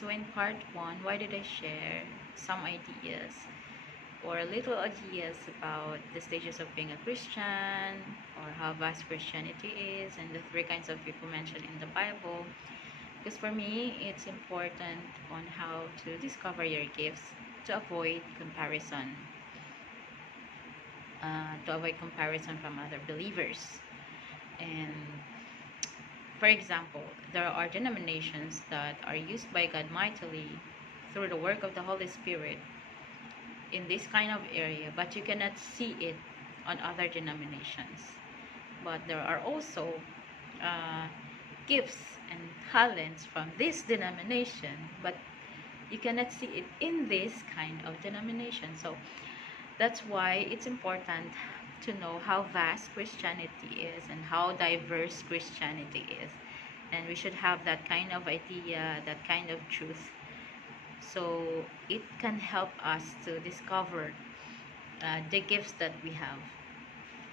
So in part 1, why did I share some ideas or little ideas about the stages of being a Christian, or how vast Christianity is, and the 3 kinds of people mentioned in the Bible? Because for me, it's important on how to discover your gifts to avoid comparison, from other believers. And for example, there are denominations that are used by God mightily through the work of the Holy Spirit in this kind of area, but you cannot see it on other denominations. But there are also uh, gifts and talents from this denomination, but you cannot see it in this kind of denomination. So that's why it's important to know how vast Christianity is and how diverse Christianity is. And we should have that kind of idea, that kind of truth, so it can help us to discover the gifts that we have.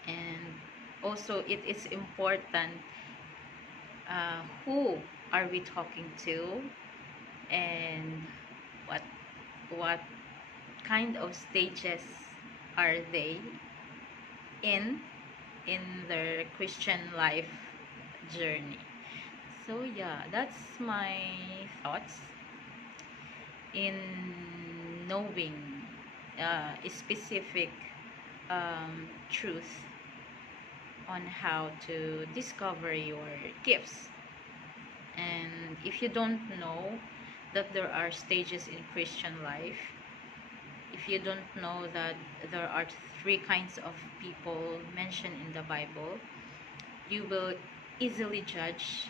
And also, it is important who are we talking to, and what what kind of stages are they in their Christian life journey. So yeah, that's my thoughts in knowing a specific truth on how to discover your gifts. And if you don't know that there are stages in Christian life, if you don't know that there are 3 kinds of people mentioned in the Bible, you will easily judge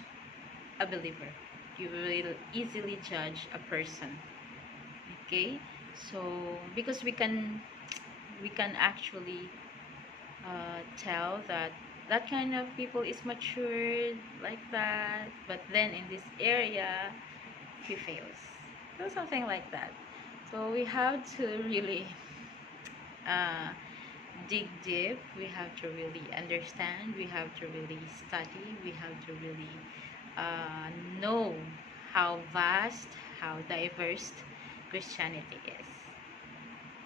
a believer. You will easily judge a person. Okay? So because we can actually tell that that kind of people is matured like that, but then in this area he fails, so something like that. So we have to really uh, dig deep. We have to really understand. We have to really study. We have to really know how vast, how diverse Christianity is.